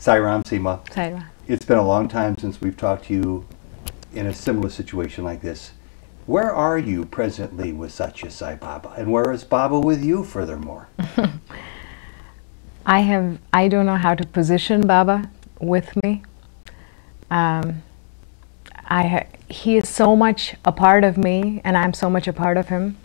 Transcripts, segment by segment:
Sairam, Seema. Sairam. It's been a long time since we've talked to you in a similar situation like this. Where are you presently with Satya Sai Baba? And where is Baba with you furthermore? I don't know how to position Baba with me. He is so much a part of me, and I'm so much a part of him,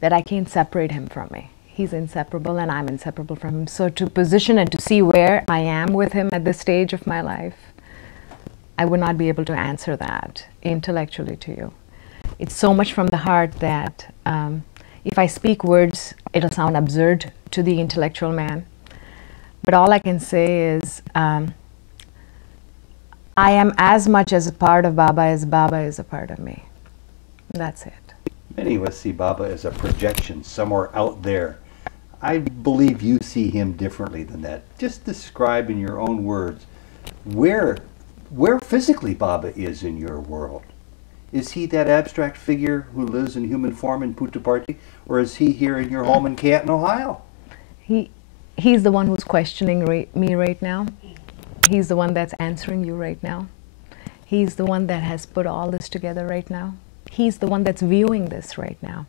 that I can't separate him from me. He's inseparable, and I'm inseparable from him. So to position and to see where I am with him at this stage of my life, I would not be able to answer that intellectually to you. It's so much from the heart that if I speak words, it'll sound absurd to the intellectual man. But all I can say is, I am as much as a part of Baba as Baba is a part of me. That's it. Many of us see Baba as a projection somewhere out there. I believe you see him differently than that. Just describe in your own words where physically Baba is in your world. Is he that abstract figure who lives in human form in Puttaparthi, or is he here in your home in Canton, Ohio? He's the one who's questioning me right now. He's the one that's answering you right now. He's the one that has put all this together right now. He's the one that's viewing this right now.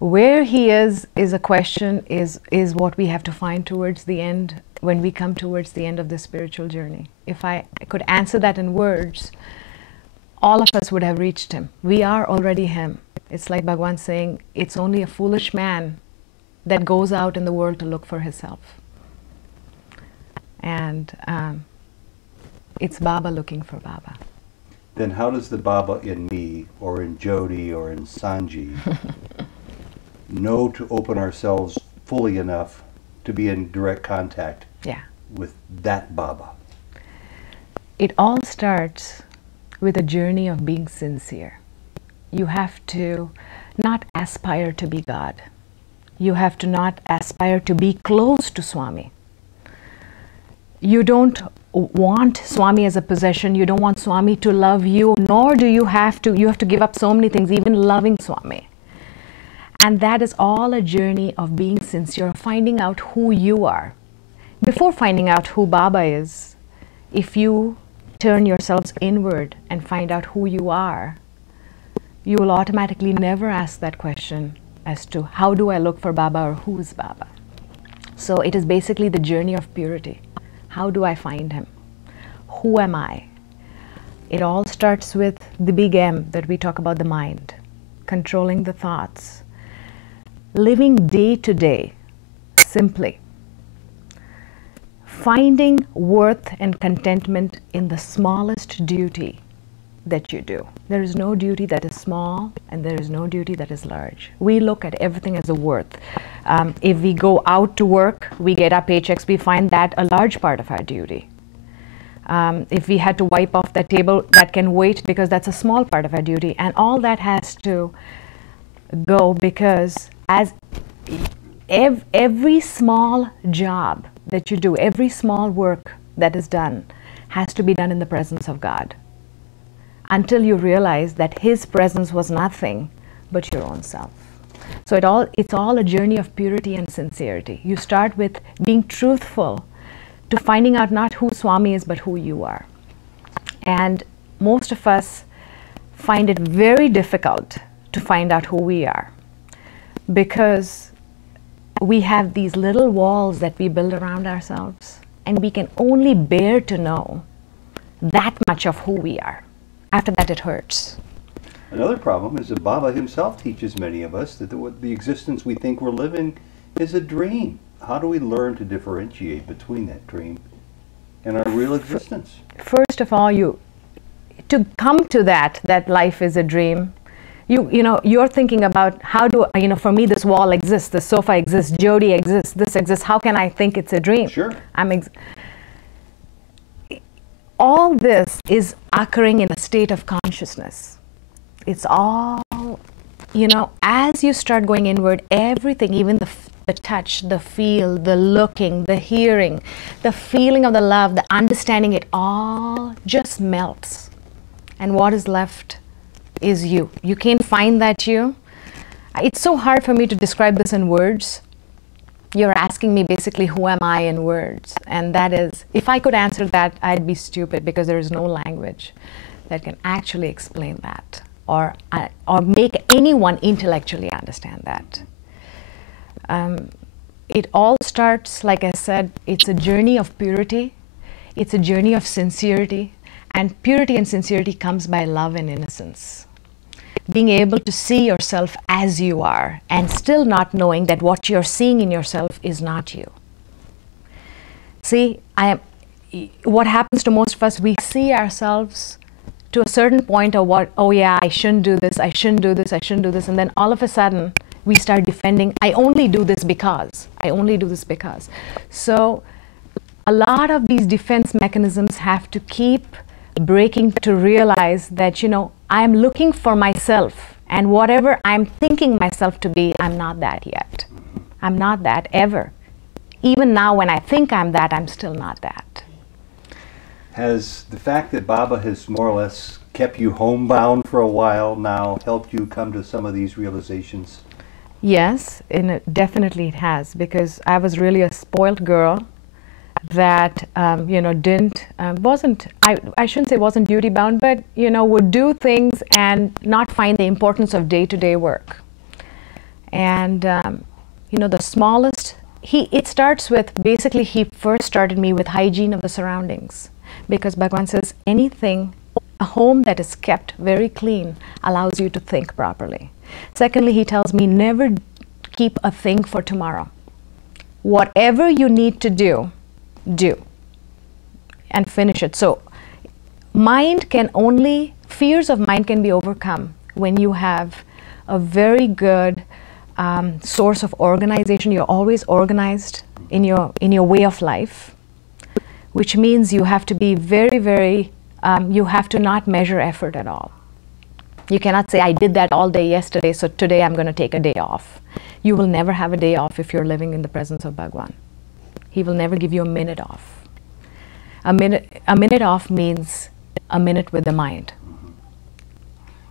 Where he is a question, is what we have to find towards the end, when we come towards the end of this spiritual journey. If I could answer that in words, all of us would have reached him. We are already him. It's like Bhagwan saying, it's only a foolish man that goes out in the world to look for himself. And it's Baba looking for Baba. Then how does the Baba in me, or in Jodi, or in Sanji, know to open ourselves fully enough to be in direct contact with that Baba? It all starts with a journey of being sincere. You have to not aspire to be God. You have to not aspire to be close to Swami. You don't want Swami as a possession. You don't want Swami to love you, nor do you have to give up so many things, even loving Swami. And that is all a journey of being sincere, finding out who you are. Before finding out who Baba is, if you turn yourselves inward and find out who you are, you will automatically never ask that question as to how do I look for Baba or who is Baba. So it is basically the journey of purity. How do I find him? Who am I? It all starts with the big M that we talk about, the mind, controlling the thoughts, living day to day, simply, finding worth and contentment in the smallest duty that you do. There is no duty that is small, and there is no duty that is large. We look at everything as a worth. If we go out to work, we get our paychecks, we find that a large part of our duty. If we had to wipe off that table, that can wait because that's a small part of our duty. And all that has to go because as every small job that you do, every small work that is done has to be done in the presence of God, until you realize that his presence was nothing but your own self. So it's all a journey of purity and sincerity. You start with being truthful to finding out not who Swami is, but who you are. And most of us find it very difficult to find out who we are, because we have these little walls that we build around ourselves, and we can only bear to know that much of who we are. After that, it hurts. Another problem is that Baba himself teaches many of us that the existence we think we're living is a dream. How do we learn to differentiate between that dream and our real existence? First of all, to come to that life is a dream, you're thinking about how do, for me this wall exists, this sofa exists, Jodi exists, this exists, how can I think it's a dream? Sure. All this is occurring in a state of consciousness. It's all, as you start going inward, everything, even the touch, the feel, the looking, the hearing, the feeling of the love, the understanding, it all just melts. And what is left is you. You can't find that you. It's so hard for me to describe this in words. You're asking me basically, who am I in words? And that is, if I could answer that, I'd be stupid, because there is no language that can actually explain that, or make anyone intellectually understand that. It all starts, like I said, it's a journey of purity. It's a journey of sincerity. And purity and sincerity comes by love and innocence. Being able to see yourself as you are, and still not knowing that what you're seeing in yourself is not you. See, what happens to most of us, we see ourselves to a certain point of what, oh yeah, I shouldn't do this, I shouldn't do this, I shouldn't do this. And then all of a sudden, we start defending, I only do this because, I only do this because. So a lot of these defense mechanisms have to keep breaking to realize that, you know, I'm looking for myself, and whatever I'm thinking myself to be, I'm not that yet. I'm not that ever. Even now when I think I'm that, I'm still not that. Has the fact that Baba has more or less kept you homebound for a while now helped you come to some of these realizations? Yes, definitely it has, because I was really a spoiled girl that you know, I shouldn't say wasn't duty bound, but you know, would do things and not find the importance of day-to-day work. And you know, the smallest, it starts with, basically he first started me with hygiene of the surroundings, because Bhagavan says anything, a home that is kept very clean allows you to think properly. Secondly, he tells me never keep a thing for tomorrow. Whatever you need to do and finish it. So fears of mind can be overcome when you have a very good source of organization. You're always organized in your way of life, which means you have to be very, you have to not measure effort at all. You cannot say, I did that all day yesterday, so today I'm going to take a day off. You will never have a day off if you're living in the presence of Bhagwan. He will never give you a minute off. A minute off means a minute with the mind.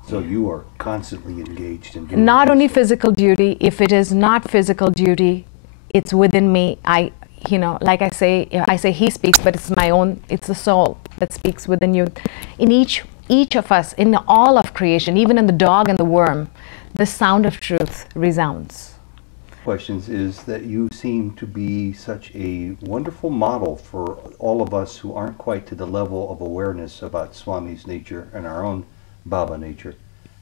So you are constantly engaged in doing not this. Only physical duty. If it is not physical duty, it's within me. You know, like I say he speaks, but it's my own, it's the soul that speaks within you. In each of us, in all of creation, even in the dog and the worm, the sound of truth resounds. Questions is that you seem to be such a wonderful model for all of us who aren't quite to the level of awareness about Swami's nature and our own Baba nature,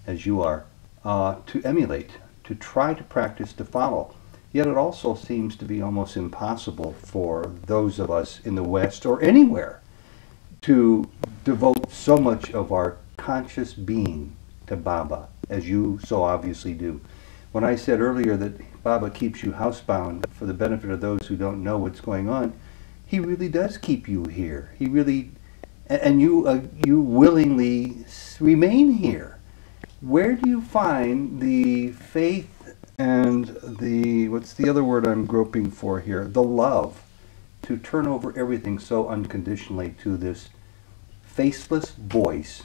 as you are, to emulate, to try to practice, to follow. Yet it also seems to be almost impossible for those of us in the West or anywhere to devote so much of our conscious being to Baba, as you so obviously do. When I said earlier that Baba keeps you housebound, for the benefit of those who don't know what's going on, he really does keep you here. He really, and you willingly remain here. Where do you find the faith and the, what's the other word I'm groping for here, the love to turn over everything so unconditionally to this faceless voice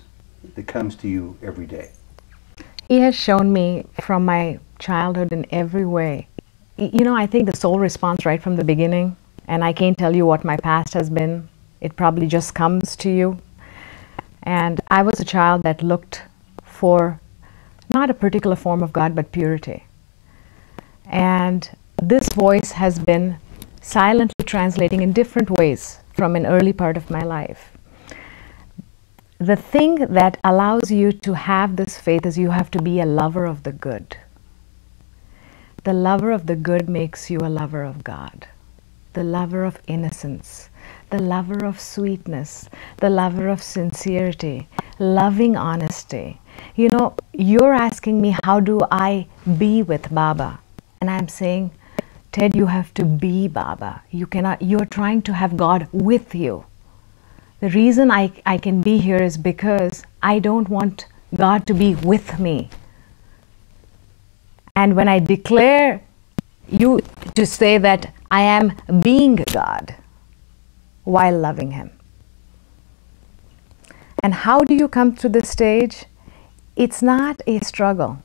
that comes to you every day? He has shown me from my childhood in every way. You know, I think the soul responds right from the beginning, and I can't tell you what my past has been. It probably just comes to you. And I was a child that looked for not a particular form of God, but purity. And this voice has been silently translating in different ways from an early part of my life. The thing that allows you to have this faith is you have to be a lover of the good. The lover of the good makes you a lover of God. The lover of innocence, the lover of sweetness, the lover of sincerity, loving honesty. You know, you're asking me, how do I be with Baba? And I'm saying, Ted, you have to be Baba. You're trying to have God with you. The reason I can be here is because I don't want God to be with me. And when I declare you to say that I am being God while loving Him. And how do you come to this stage? It's not a struggle.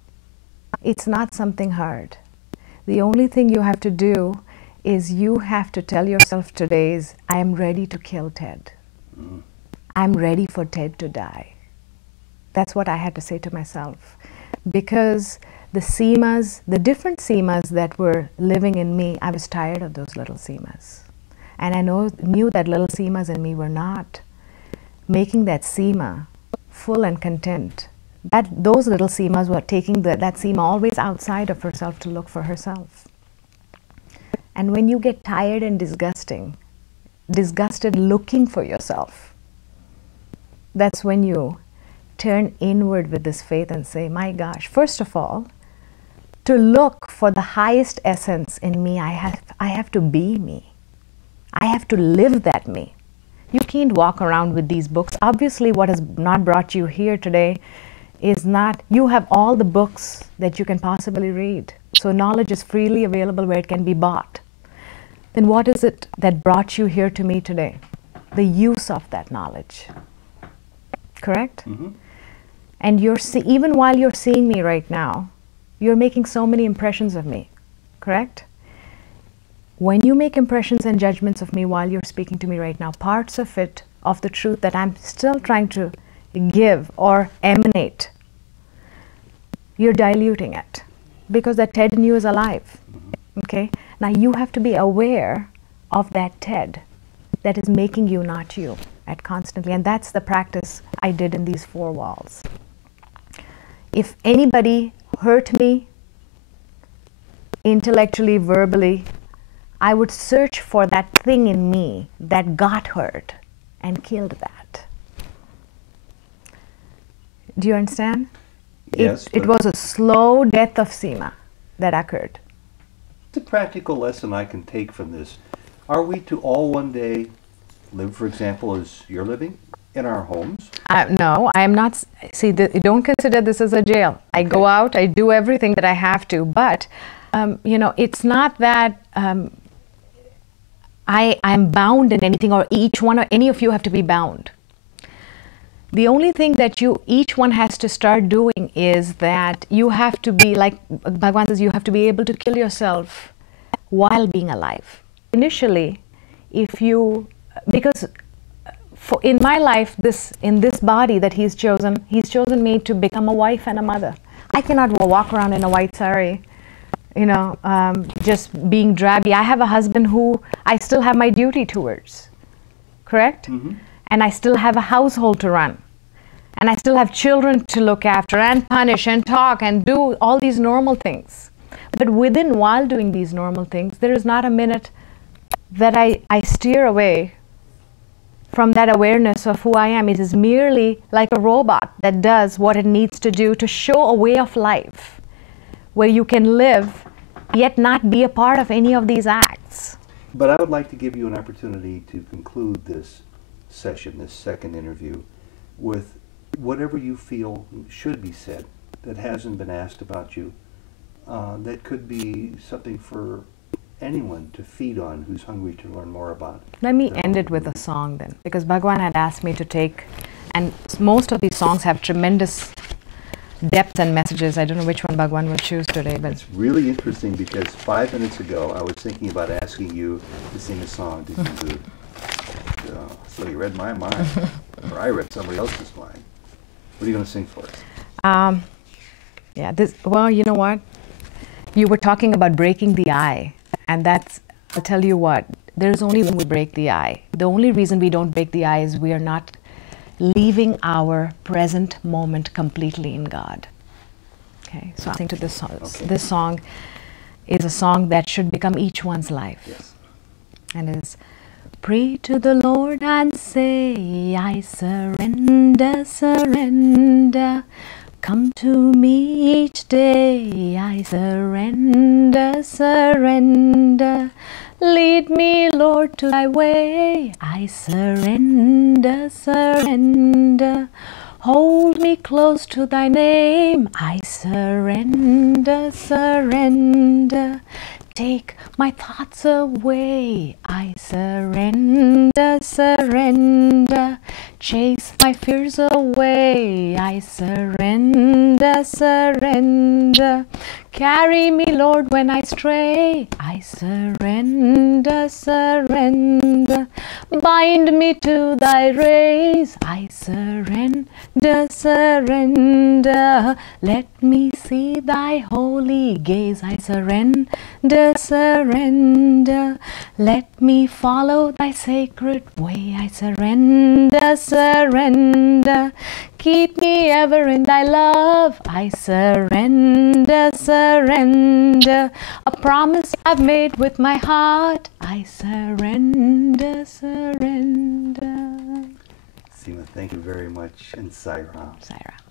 It's not something hard. The only thing you have to do is you have to tell yourself today is, I am ready to kill Ted. I'm ready for Ted to die. That's what I had to say to myself. Because the Seemas, the different Seemas that were living in me, I was tired of those little Seemas. And I knew that little Seemas in me were not making that Seema full and content. Those little Seemas were taking that Seema always outside of herself to look for herself. And when you get tired and disgusted looking for yourself, that's when you turn inward with this faith and say, my gosh, first of all, to look for the highest essence in me, I have to be me. I have to live that me. You can't walk around with these books. Obviously, what has not brought you here today is not, you have all the books that you can possibly read. So knowledge is freely available where it can be bought. Then what is it that brought you here to me today? The use of that knowledge. Correct? Mm-hmm. And even while you're seeing me right now, you're making so many impressions of me. Correct? When you make impressions and judgments of me while you're speaking to me right now, parts of it, of the truth that I'm still trying to give or emanate, you're diluting it because that Ted in you is alive. Okay? Now you have to be aware of that Ted that is making you not you at constantly. And that's the practice I did in these 4 walls. If anybody hurt me intellectually, verbally, I would search for that thing in me that got hurt and killed that. Do you understand? Yes. It was a slow death of Seema that occurred. It's a practical lesson I can take from this. Are we to all one day live, for example, as you're living, in our homes? No, I am not. See, don't consider this as a jail. I go out, I do everything that I have to, but it's not that I'm bound in anything, or each one or any of you have to be bound. The only thing that each one has to start doing is that you have to be, like Bhagavan says, you have to be able to kill yourself while being alive. Initially, because in my life, in this body that He's chosen me to become a wife and a mother. I cannot walk around in a white sari, just being drabby. I have a husband who I still have my duty towards, correct? Mm-hmm. And I still have a household to run. And I still have children to look after and punish and talk and do all these normal things. But while doing these normal things, there is not a minute that I steer away from that awareness of who I am. It is merely like a robot that does what it needs to do to show a way of life where you can live yet not be a part of any of these acts. But I would like to give you an opportunity to conclude this session, this second interview, with whatever you feel should be said that hasn't been asked about you, that could be something for anyone to feed on who's hungry to learn more about. Let me end it with a song then, because Bhagavan had asked me to take, and most of these songs have tremendous depth and messages. I don't know which one Bhagavan would choose today, but it's really interesting because 5 minutes ago I was thinking about asking you to sing a song to conclude. So you read my mind, or I read somebody else's mind. What are you going to sing for us? Well, you know what? You were talking about breaking the eye, and I'll tell you what, there's only when we break the eye. The only reason we don't break the eye is we are not leaving our present moment completely in God. Okay, so I sing to this song. Okay. This song is a song that should become each one's life. Yes. And it's, pray to the Lord and say, I surrender, surrender. Come to me each day, I surrender, surrender. Lead me, Lord, to thy way, I surrender, surrender. Hold me close to thy name, I surrender, surrender. Take my thoughts away, I surrender, surrender. Chase my fears away, I surrender, surrender. Carry me, Lord, when I stray. I surrender, surrender. Bind me to thy rays. I surrender, surrender. Let me see thy holy gaze. I surrender, surrender. Let me follow thy sacred way. I surrender, surrender. Keep me ever in thy love. I surrender, surrender. A promise I've made with my heart. I surrender, surrender. Seema, thank you very much. And Sairam. Saira.